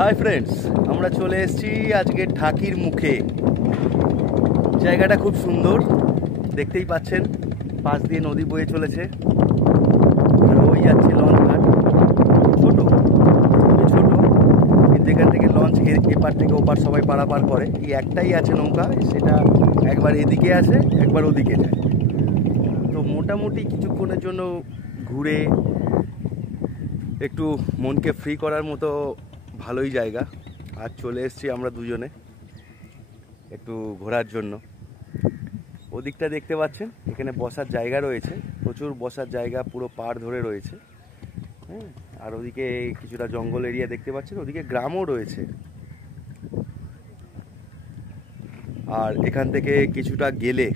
Hi friends, আমরা চলে এসেছি আজকে ঢাকির মুখে। জায়গাটা খুব সুন্দর, দেখতেই পাচ্ছেন। পাশ দিয়ে নদী বয়ে চলেছে, আর ওই যাচ্ছে লঞ্চ ঘাট। ছোট, খুবই ছোট, কিন্তু এখান থেকে লঞ্চ এপার থেকে ওপার সবাই পারাপার করে। এই একটাই আছে নৌকা, সেটা একবার এদিকে আসে একবার ওদিকে যায়। তো মোটামুটি কিছুক্ষণের জন্য ঘুরে একটু মনকে ফ্রি করার মতো ভালোই জায়গা। আজ চলে এসেছি আমরা দুজনে একটু ঘোরার জন্য। ওদিকটা দেখতে পাচ্ছেন, এখানে বসার জায়গা রয়েছে, প্রচুর বসার জায়গা, পুরো পাড় ধরে রয়েছে। হ্যাঁ, আর ওদিকে কিছুটা জঙ্গল এরিয়া দেখতে পাচ্ছেন, ওদিকে গ্রামও রয়েছে। আর এখান থেকে কিছুটা গেলে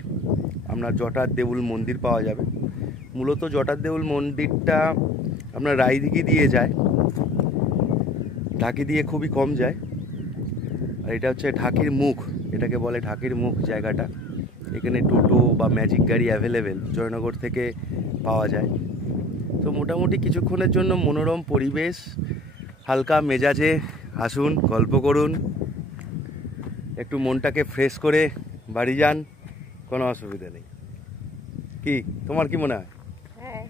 আপনার জটার দেউল মন্দির পাওয়া যাবে। মূলত জটার দেউল মন্দিরটা আপনার রায়দিঘি দিয়ে যায়, ঢাকি দিয়ে খুবই কম যায়। আর এটা হচ্ছে ঢাকির মুখ, এটাকে বলে ঢাকির মুখ জায়গাটা। এখানে টোটো বা ম্যাজিক গাড়ি অ্যাভেলেবেল জয়নগর থেকে পাওয়া যায়। তো মোটামুটি কিছুক্ষণের জন্য মনোরম পরিবেশ, হালকা মেজাজে আসুন, গল্প করুন, একটু মনটাকে ফ্রেশ করে বাড়ি যান, কোনো অসুবিধা নেই। কি তোমার কি মনে হয়? হ্যাঁ।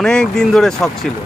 অনেক দিন ধরে শখ ছিল।